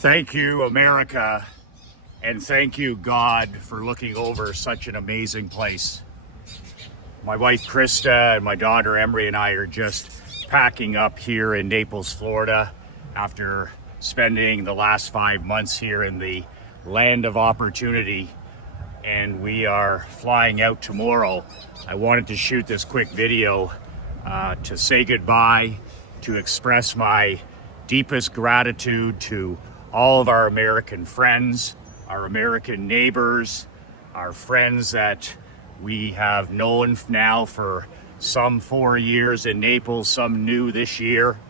Thank you, America, and thank you, God, for looking over such an amazing place. My wife, Krista, and my daughter, Emery, and I are just packing up here in Naples, Florida, after spending the last 5 months here in the land of opportunity, and we are flying out tomorrow. I wanted to shoot this quick video to say goodbye, to express my deepest gratitude to all of our American friends, our American neighbors, our friends that we have known now for some 4 years in Naples, some new this year.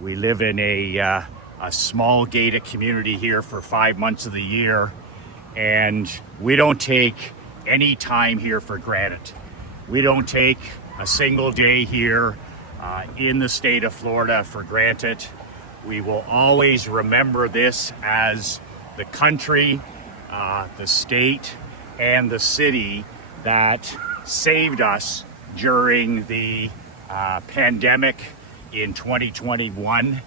We live in a small gated community here for 5 months of the year, and we don't take any time here for granted. We don't take a single day here in the state of Florida for granted. We will always remember this as the country, the state, and the city that saved us during the pandemic in 2021.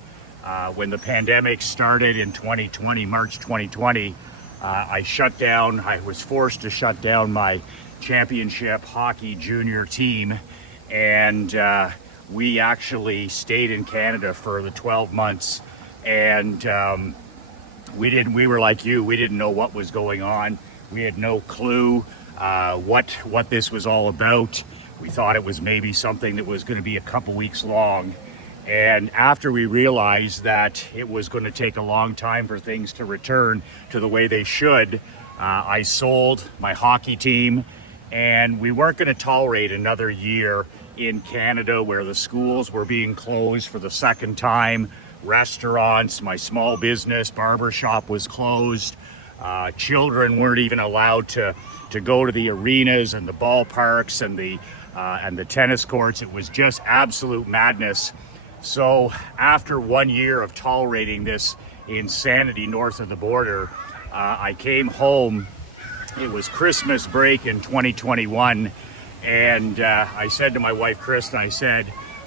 When the pandemic started in 2020, March 2020, I was forced to shut down my championship hockey junior team, and we actually stayed in Canada for the 12 months, and we were like you, we didn't know what was going on. We had no clue what this was all about. We thought it was maybe something that was going to be a couple weeks long. And after we realized that it was going to take a long time for things to return to the way they should, I sold my hockey team, and we weren't going to tolerate another year in Canada where the schools were being closed for the second time, restaurants, my small business, barber shop was closed. Children weren't even allowed to go to the arenas and the ballparks and the tennis courts. It was just absolute madness. So after 1 year of tolerating this insanity north of the border, I came home. It was Christmas break in 2021. And I said to my wife, Krista, I said,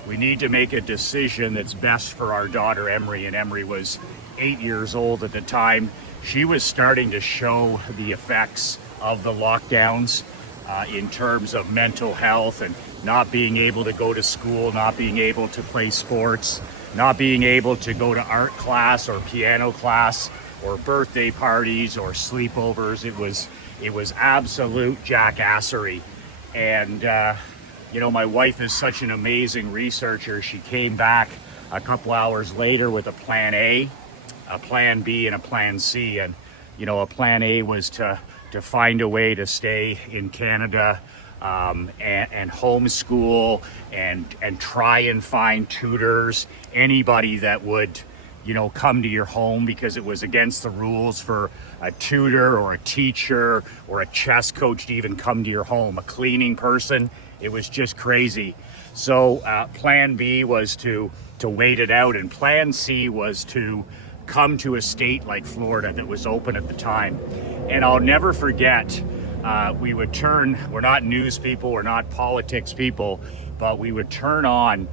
we need to make a decision that's best for our daughter, Emery. And Emery was 8 years old at the time. She was starting to show the effects of the lockdowns in terms of mental health and not being able to go to school, not being able to play sports, not being able to go to art class or piano class or birthday parties or sleepovers. It was absolute jackassery. And, my wife is such an amazing researcher. She came back a couple hours later with a plan A, a plan B, and a plan C. And, a plan A was to find a way to stay in Canada and homeschool and try and find tutors, anybody that would, come to your home, because it was against the rules for a tutor or a teacher or a chess coach to even come to your home, a cleaning person. It was just crazy. So plan B was to wait it out, and plan C was to come to a state like Florida that was open at the time. And I'll never forget, we're not news people, we're not politics people, but we would turn on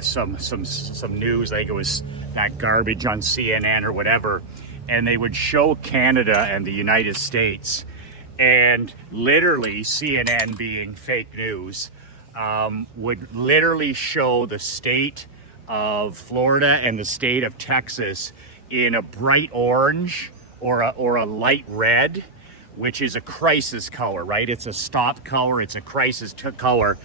some news, I think it was that garbage on CNN or whatever, and they would show Canada and the United States, and literally CNN, being fake news, would literally show the state of Florida and the state of Texas in a bright orange or a light red, which is a crisis color, right? It's a stop color, it's a crisis color.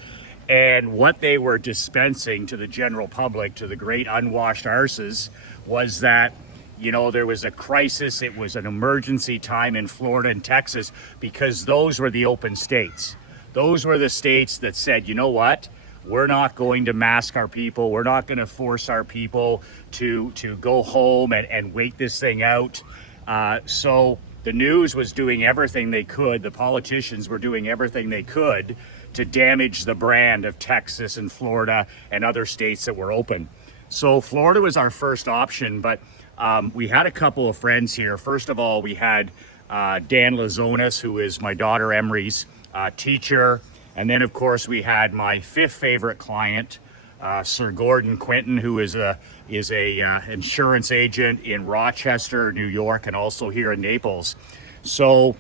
And what they were dispensing to the general public, to the great unwashed arses, was that, there was a crisis. It was an emergency time in Florida and Texas, because those were the open states. Those were the states that said, you know what? We're not going to mask our people. We're not going to force our people to go home and wait this thing out. So the news was doing everything they could. The politicians were doing everything they could to damage the brand of Texas and Florida and other states that were open. So Florida was our first option, but we had a couple of friends here. First of all, we had Dan Lazonis, who is my daughter Emery's teacher. And then, of course, we had my fifth favorite client, Sir Gordon Quinton, who is a insurance agent in Rochester, New York, and also here in Naples. So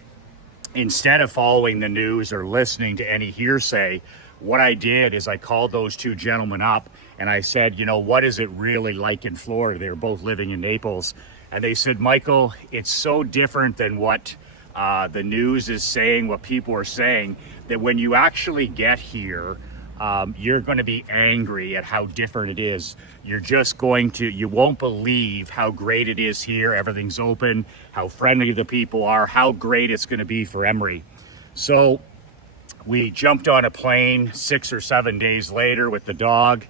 instead of following the news or listening to any hearsay, what I did is I called those two gentlemen up and I said, you know, what is it really like in Florida? They were both living in Naples. And they said, Michael, it's so different than what the news is saying, what people are saying, that when you actually get here, you're going to be angry at how different it is. You're just going to, you won't believe how great it is here. Everything's open, how friendly the people are, how great it's going to be for Emery. So we jumped on a plane 6 or 7 days later with the dog,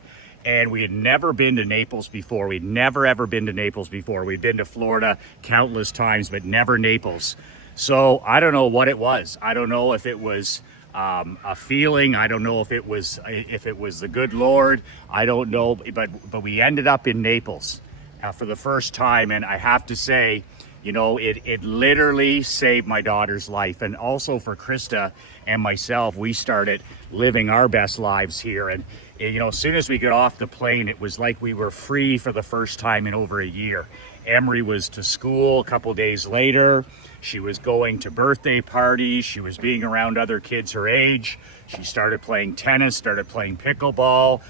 and we had never been to Naples before. We'd never ever been to Naples before. We'd been to Florida countless times, but never Naples. So I don't know what it was. I don't know if it was a feeling. I don't know if it was the good Lord. I don't know, but we ended up in Naples for the first time, and I have to say, you know, it literally saved my daughter's life, and also for Krista and myself. We started living our best lives here, and you know, as soon as we got off the plane, it was like we were free for the first time in over a year. Emery was to school a couple days later. She was going to birthday parties. She was being around other kids her age. She started playing tennis, started playing pickleball.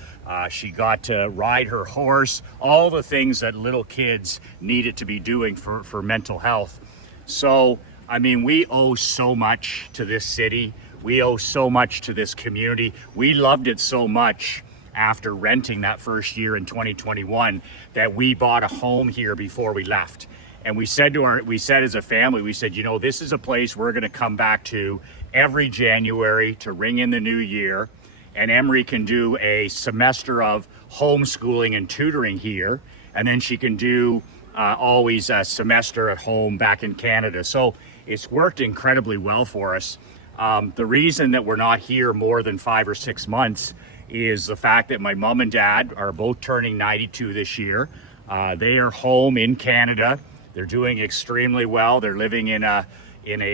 She got to ride her horse, all the things that little kids needed to be doing for mental health. So, I mean, we owe so much to this city. We owe so much to this community. We loved it so much after renting that first year in 2021 that we bought a home here before we left. And we said as a family, we said, you know, this is a place we're going to come back to every January to ring in the new year. And Emery can do a semester of homeschooling and tutoring here. And then she can do always a semester at home back in Canada. So it's worked incredibly well for us. The reason that we're not here more than 5 or 6 months is the fact that my mom and dad are both turning 92 this year. They are home in Canada. They're doing extremely well. They're living in a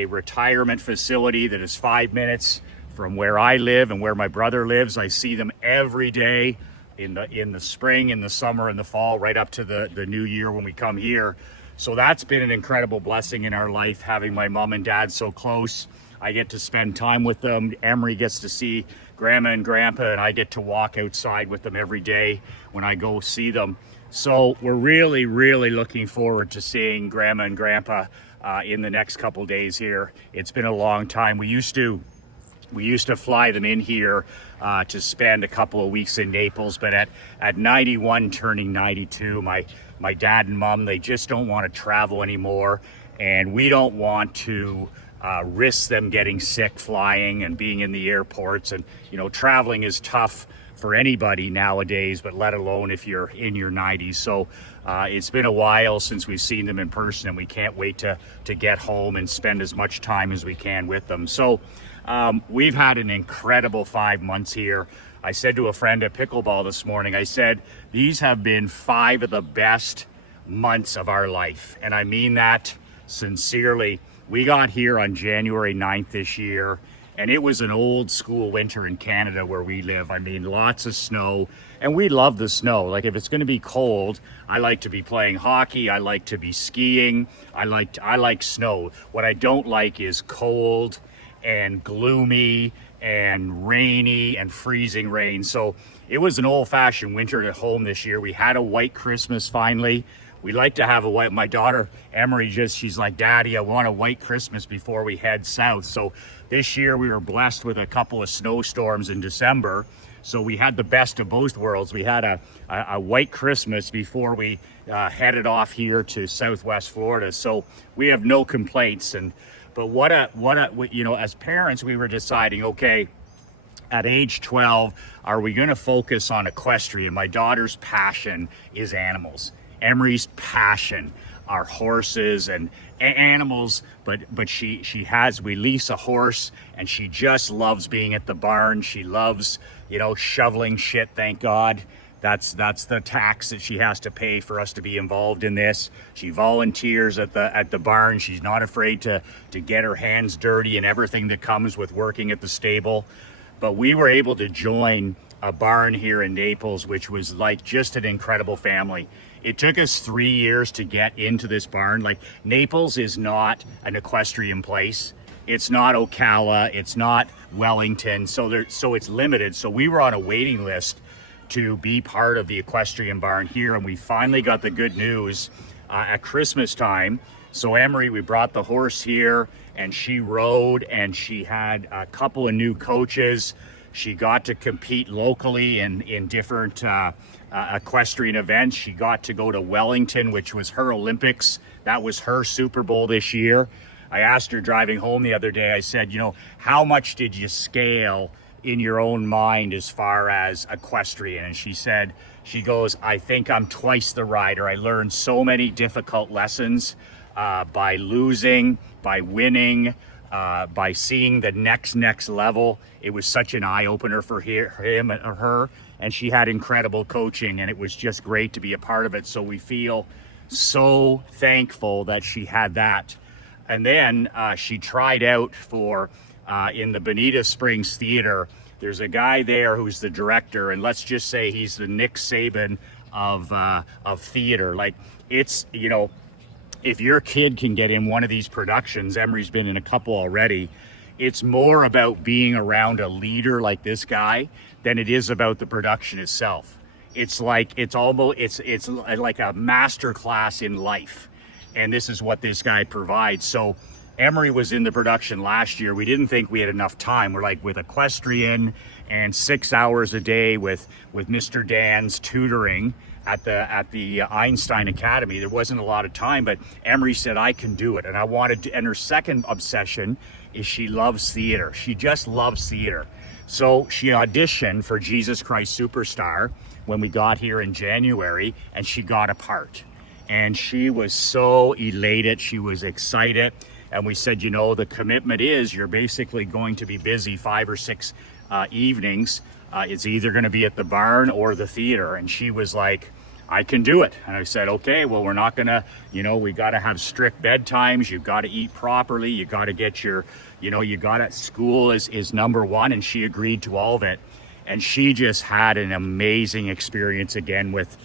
retirement facility that is 5 minutes from where I live and where my brother lives. I see them every day in the spring, in the summer, in the fall, right up to the new year when we come here. So that's been an incredible blessing in our life, having my mom and dad so close. I get to spend time with them. Emery gets to see Grandma and Grandpa, and I get to walk outside with them every day when I go see them. So we're really, really looking forward to seeing Grandma and Grandpa in the next couple days here. It's been a long time. We used to fly them in here to spend a couple of weeks in Naples, but at 91 turning 92, my dad and mom, they just don't want to travel anymore, and we don't want to risk them getting sick flying and being in the airports. And you know, traveling is tough for anybody nowadays, but let alone if you're in your 90s. So it's been a while since we've seen them in person, and we can't wait to get home and spend as much time as we can with them. So we've had an incredible 5 months here. I said to a friend at pickleball this morning, I said, these have been 5 of the best months of our life. And I mean that sincerely. We got here on January 9th this year, and it was an old school winter in Canada where we live. I mean, lots of snow, and we love the snow. Like, if it's going to be cold, I like to be playing hockey. I like to be skiing. I like snow. What I don't like is cold and gloomy and rainy and freezing rain. So it was an old-fashioned winter at home this year. We had a white Christmas finally. We like to have a white, my daughter Emery she's like, Daddy, I want a white Christmas before we head south. So this year we were blessed with a couple of snowstorms in December. So we had the best of both worlds. We had a white Christmas before we headed off here to Southwest Florida. So we have no complaints. But what you know, as parents, we were deciding, okay, at age 12, are we going to focus on equestrian? My daughter's passion is animals. Emery's passion are horses and animals, but we lease a horse, and she just loves being at the barn. She loves, you know, shoveling shit, thank God. That's the tax that she has to pay for us to be involved in this. She volunteers at the barn. She's not afraid to get her hands dirty and everything that comes with working at the stable. But we were able to join a barn here in Naples, which was like just an incredible family. It took us 3 years to get into this barn. Like, Naples is not an equestrian place. It's not Ocala, it's not Wellington, so it's limited. So we were on a waiting list to be part of the equestrian barn here, and we finally got the good news at Christmas time. So Emery, we brought the horse here, and she rode, and she had a couple of new coaches. She got to compete locally in different equestrian events. She got to go to Wellington, which was her Olympics. That was her Super Bowl this year. I asked her driving home the other day, I said, you know, how much did you scale in your own mind as far as equestrian? And she said, she goes, I think I'm twice the rider. I learned so many difficult lessons by losing, by winning, by seeing the next level. It was such an eye-opener for him or her, and she had incredible coaching, and it was just great to be a part of it. So we feel so thankful that she had that. And then she tried out for in the Bonita Springs Theater. There's a guy there who's the director, and let's just say he's the Nick Saban of theater. Like, it's, you know, if your kid can get in one of these productions, Emery's been in a couple already, it's more about being around a leader like this guy than it is about the production itself. It's like, it's like a master class in life. And this is what this guy provides. So Emery was in the production last year. We didn't think we had enough time. We're like, with equestrian and 6 hours a day with Mr. Dan's tutoring at the Einstein Academy, there wasn't a lot of time, but Emery said, I can do it. And I wanted to, and her second obsession is she loves theater. She just loves theater. So she auditioned for Jesus Christ Superstar when we got here in January, and she got a part. And she was so elated, she was excited. And we said, you know, the commitment is you're basically going to be busy 5 or 6 evenings. It's either going to be at the barn or the theater. And she was like, I can do it. And I said, okay, well, we're not going to, you know, we got to have strict bedtimes. You've got to eat properly. You got to get your, you know, you got to, school is number one. And she agreed to all of it. And she just had an amazing experience again with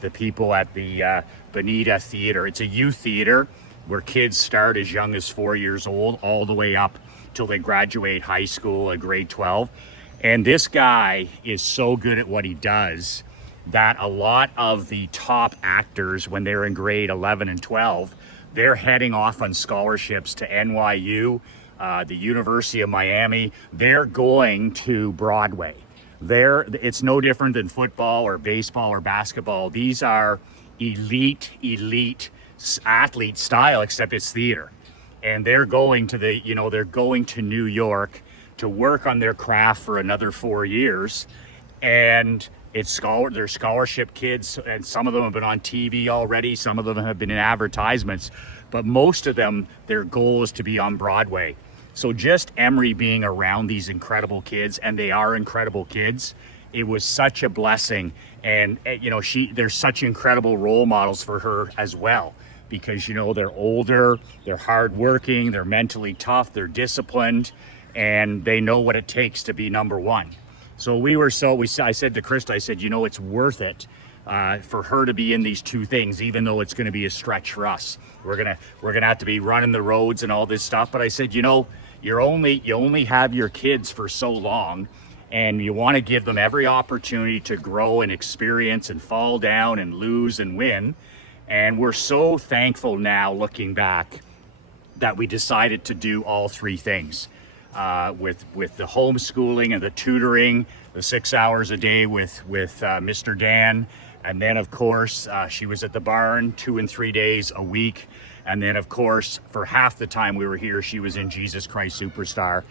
the people at the Bonita Theater. It's a youth theater where kids start as young as 4 years old all the way up till they graduate high school at grade 12. And this guy is so good at what he does that a lot of the top actors, when they're in grade 11 and 12, they're heading off on scholarships to NYU, the University of Miami. They're going to Broadway. It's no different than football or baseball or basketball. These are elite athlete style, except it's theater. And they're going to they're going to New York to work on their craft for another 4 years. And they're scholarship kids, and some of them have been on TV already. Some of them have been in advertisements, but most of them, their goal is to be on Broadway. So just Emery being around these incredible kids, and they are incredible kids, it was such a blessing. And you know, they're such incredible role models for her as well, because, you know, they're older, they're hardworking, they're mentally tough, they're disciplined, and they know what it takes to be number one. So I said to Krista, I said, you know, it's worth it for her to be in these two things, even though it's going to be a stretch for us. We're gonna have to be running the roads and all this stuff. But I said, you know, you only have your kids for so long, and you want to give them every opportunity to grow and experience and fall down and lose and win. And we're so thankful now, looking back, that we decided to do all three things. With the homeschooling and the tutoring, the 6 hours a day with Mr. Dan. And then, of course, she was at the barn 2 and 3 days a week. And then, of course, for half the time we were here, she was in Jesus Christ Superstar.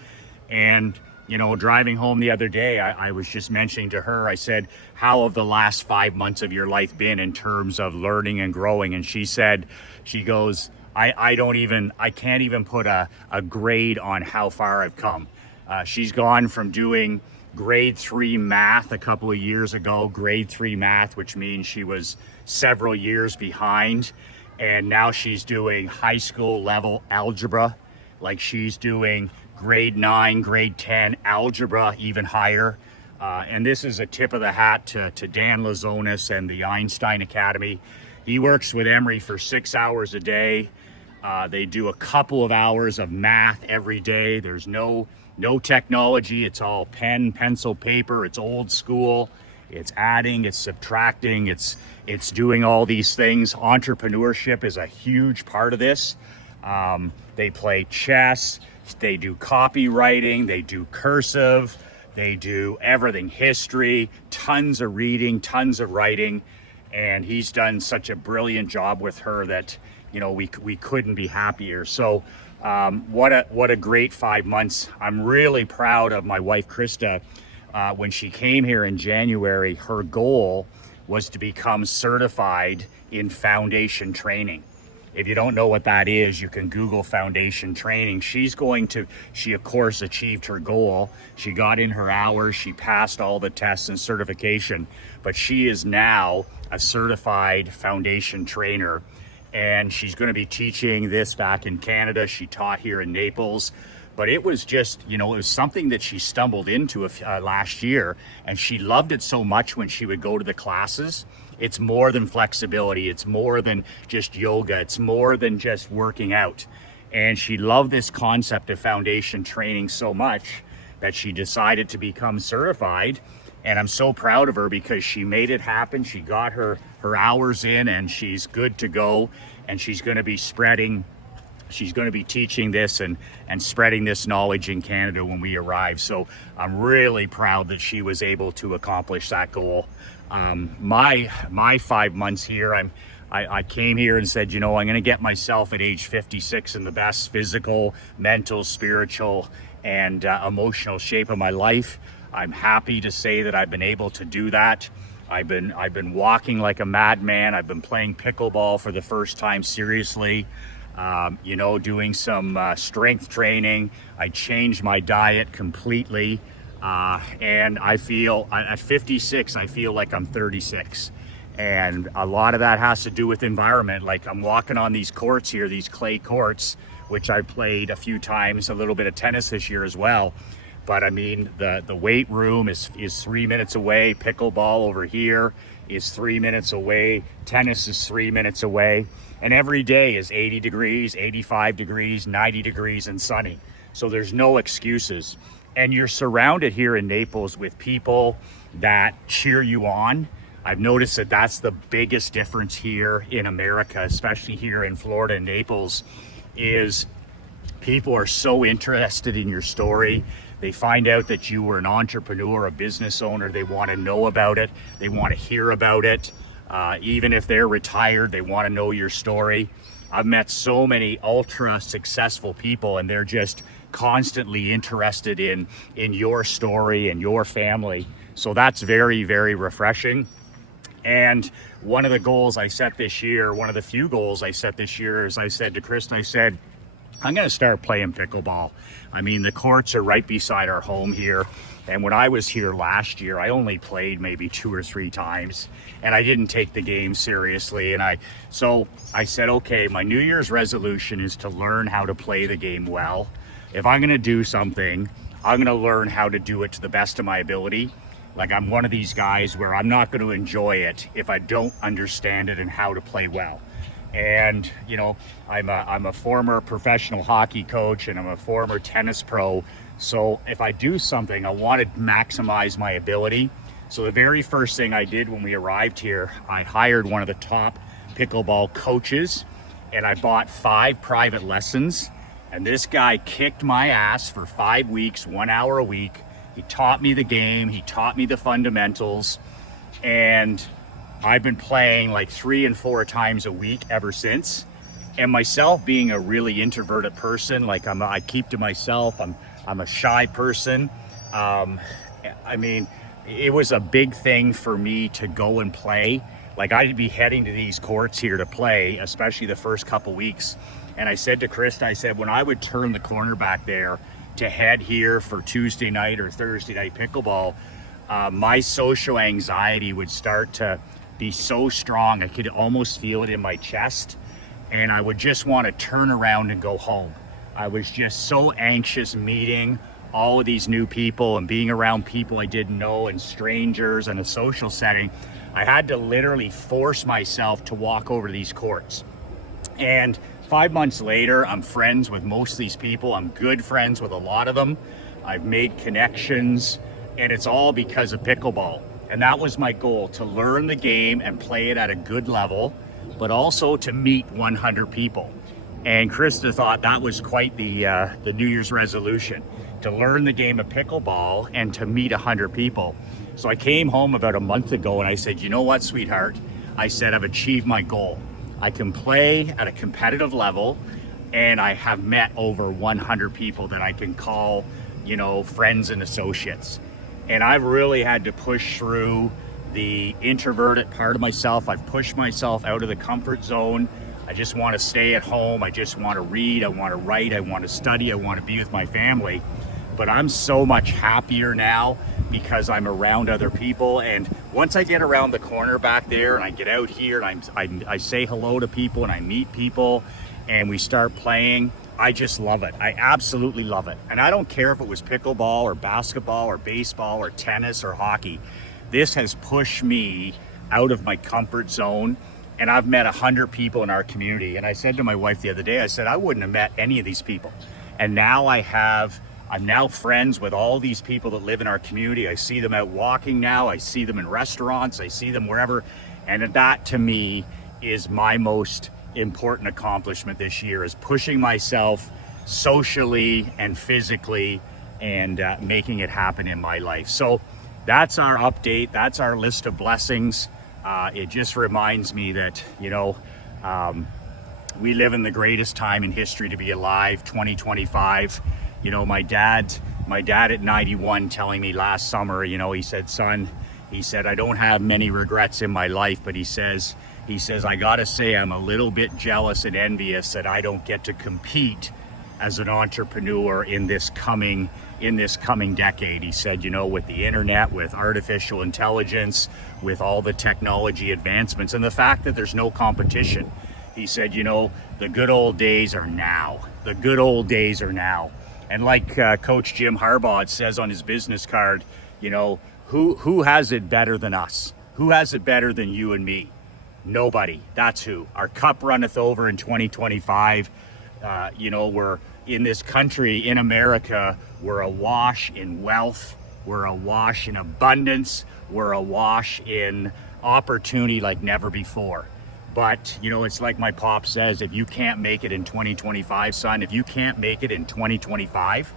And, you know, driving home the other day, I was just mentioning to her, I said, how have the last 5 months of your life been in terms of learning and growing? And she said, she goes, I can't even put a grade on how far I've come. She's gone from doing grade 3 math a couple of years ago, grade 3 math, which means she was several years behind. And now she's doing high school level algebra. Like, she's doing grade 9, grade 10 algebra, even higher. And this is a tip of the hat to Dan Lazonis and the Einstein Academy. He works with Emery for 6 hours a day. They do a couple of hours of math every day. There's no technology. It's all pen, pencil, paper. It's old school. It's adding, it's subtracting, it's doing all these things. Entrepreneurship is a huge part of this. They play chess, they do copywriting, they do cursive, they do everything, history, tons of reading, tons of writing. And he's done such a brilliant job with her that, you know, we couldn't be happier. So what a great 5 months. I'm really proud of my wife, Krista. When she came here in January, her goal was to become certified in foundation training. If you don't know what that is, you can Google foundation training. She of course achieved her goal. She got in her hours, she passed all the tests and certification, but she is now a certified foundation trainer. And she's going to be teaching this back in Canada. She taught here in Naples. But it was just, you know, it was something that she stumbled into last year, and she loved it so much when she would go to the classes. It's more than flexibility. It's more than just yoga. It's more than just working out. And she loved this concept of foundation training so much that she decided to become certified. And I'm so proud of her because she made it happen. She got her hours in, and she's good to go. And she's going to be teaching this and spreading this knowledge in Canada when we arrive. So I'm really proud that she was able to accomplish that goal. My 5 months here, I came here and said, you know, I'm going to get myself at age 56 in the best physical, mental, spiritual, and emotional shape of my life. I'm happy to say that I've been able to do that. I've been walking like a madman. I've been playing pickleball for the first time seriously. You know, doing some strength training. I changed my diet completely. And I feel, at 56, I feel like I'm 36. And a lot of that has to do with environment. Like I'm walking on these courts here, these clay courts, which I played a few times, a little bit of tennis this year as well. But I mean, the weight room is 3 minutes away. Pickleball over here is 3 minutes away. Tennis is 3 minutes away. And every day is 80 degrees, 85 degrees, 90 degrees and sunny. So there's no excuses. And you're surrounded here in Naples with people that cheer you on. I've noticed that that's the biggest difference here in America, especially here in Florida and Naples, is people are so interested in your story. They find out that you were an entrepreneur, a business owner. They want to know about it. They want to hear about it. Even if they're retired, they want to know your story. I've met so many ultra successful people, and they're just constantly interested in your story and your family. So that's very, very refreshing. And one of the goals I set this year, one of the few goals I set this year, is I said to Kristen, I said, I'm going to start playing pickleball. I mean, the courts are right beside our home here. And when I was here last year, I only played maybe 2 or 3 times, and I didn't take the game seriously. And so I said, okay, my New Year's resolution is to learn how to play the game well. If I'm going to do something, I'm going to learn how to do it to the best of my ability. Like I'm one of these guys where I'm not going to enjoy it if I don't understand it and how to play well. And, you know, I'm a former professional hockey coach, and I'm a former tennis pro. So if I do something, I want to maximize my ability. So the very first thing I did when we arrived here, I hired one of the top pickleball coaches, and I bought 5 private lessons. And this guy kicked my ass for 5 weeks, 1 hour a week. He taught me the game. He taught me the fundamentals. And I've been playing like 3 and 4 times a week ever since. And myself being a really introverted person, like I keep to myself. I'm a shy person. I mean, it was a big thing for me to go and play. Like I'd be heading to these courts here to play, especially the first couple weeks. And I said to Krista, I said, when I would turn the corner back there to head here for Tuesday night or Thursday night pickleball, my social anxiety would start to be so strong. I could almost feel it in my chest. And I would just want to turn around and go home. I was just so anxious meeting all of these new people and being around people I didn't know and strangers and a social setting, I had to literally force myself to walk over to these courts. And 5 months later, I'm friends with most of these people. I'm good friends with a lot of them. I've made connections, and it's all because of pickleball. And that was my goal, to learn the game and play it at a good level, but also to meet 100 people. And Krista thought that was quite the New Year's resolution, to learn the game of pickleball and to meet 100 people. So I came home about a month ago and I said, you know what, sweetheart? I said, I've achieved my goal. I can play at a competitive level, and I have met over 100 people that I can call, you know, friends and associates. And I've really had to push through the introverted part of myself. I've pushed myself out of the comfort zone. I just want to stay at home. I just want to read. I want to write. I want to study. I want to be with my family. But I'm so much happier now because I'm around other people. And once I get around the corner back there and I get out here and I say hello to people and I meet people and we start playing, I just love it. I absolutely love it. And I don't care if it was pickleball or basketball or baseball or tennis or hockey. This has pushed me out of my comfort zone. And I've met 100 people in our community. And I said to my wife the other day, I said, I wouldn't have met any of these people. And now I'm now friends with all these people that live in our community. I see them out walking now. I see them in restaurants. I see them wherever. And that to me is my most important accomplishment this year, is pushing myself socially and physically and making it happen in my life. So that's our update. That's our list of blessings. It just reminds me that, you know, we live in the greatest time in history to be alive, 2025. You know, my dad at 91 telling me last summer, you know, he said, son, he said, I don't have many regrets in my life, but he says, I gotta say, I'm a little bit jealous and envious that I don't get to compete as an entrepreneur in this coming decade. He said, you know, with the internet, with artificial intelligence, with all the technology advancements, and the fact that there's no competition. He said, you know, the good old days are now. The good old days are now. And like Coach Jim Harbaugh says on his business card, you know, who has it better than us? Who has it better than you and me? Nobody. That's who. Our cup runneth over in 2025. You know, we're in this country, in America, we're awash in wealth. We're awash in abundance. We're awash in opportunity like never before. But, you know, it's like my pop says, if you can't make it in 2025, son, if you can't make it in 2025,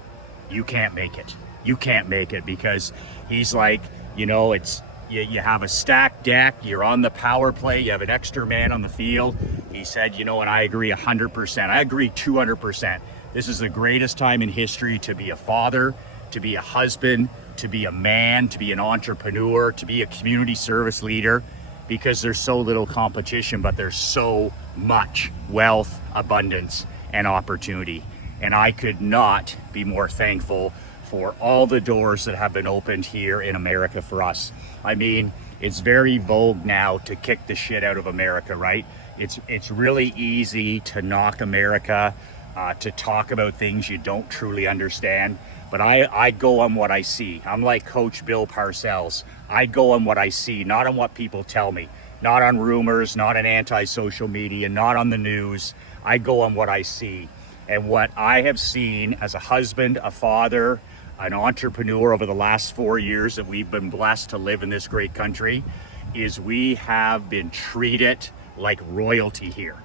you can't make it. You can't make it, because he's like, you know, it's, you have a stacked deck, you're on the power play, you have an extra man on the field. He said, you know, and I agree 100%. I agree 200%. This is the greatest time in history to be a father, to be a husband, to be a man, to be an entrepreneur, to be a community service leader, because there's so little competition, but there's so much wealth, abundance, and opportunity. And I could not be more thankful for all the doors that have been opened here in America for us. I mean, it's very vogue now to kick the shit out of America, right? It's really easy to knock America, to talk about things you don't truly understand. But I go on what I see. I'm like Coach Bill Parcells. I go on what I see, not on what people tell me, not on rumors, not on anti-social media, not on the news. I go on what I see. And what I have seen as a husband, a father, an entrepreneur over the last 4 years that we've been blessed to live in this great country, is we have been treated like royalty here.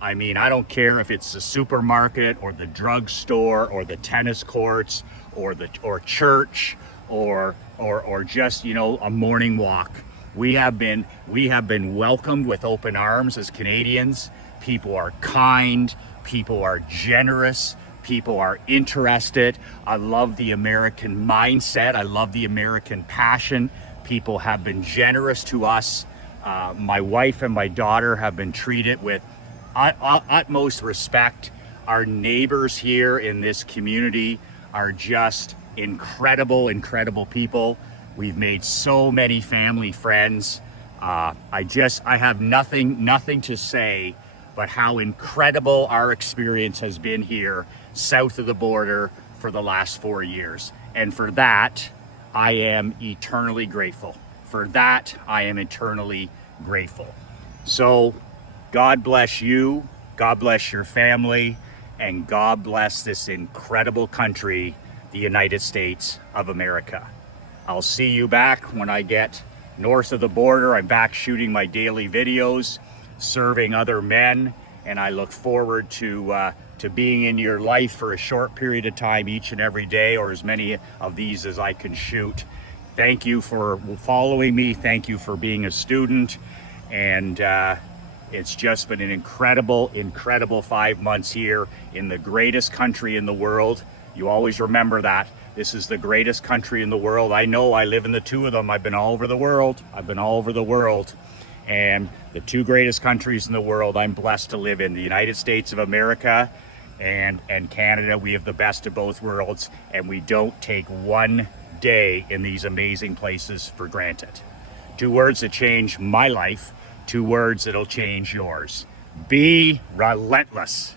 I mean, I don't care if it's the supermarket or the drugstore or the tennis courts or church or just, you know, a morning walk. We have been welcomed with open arms as Canadians. People are kind, people are generous, people are interested. I love the American mindset. I love the American passion. People have been generous to us. My wife and my daughter have been treated with utmost respect. Our neighbors here in this community are just incredible people. We've made so many family friends. I have nothing to say but how incredible our experience has been here south of the border for the last 4 years. And for that, I am eternally grateful. For that, I am eternally grateful. So, God bless you, God bless your family, and God bless this incredible country, the United States of America. I'll see you back when I get north of the border. I'm back shooting my daily videos, serving other men, and I look forward to being in your life for a short period of time each and every day, or as many of these as I can shoot. Thank you for following me. Thank you for being a student. And it's just been an incredible, incredible 5 months here in the greatest country in the world. You always remember that. This is the greatest country in the world. I know, I live in the two of them. I've been all over the world. And the two greatest countries in the world I'm blessed to live in, the United States of America and Canada. We have the best of both worlds, and we don't take one day in these amazing places for granted. 2 words that change my life, 2 words that'll change yours. Be relentless.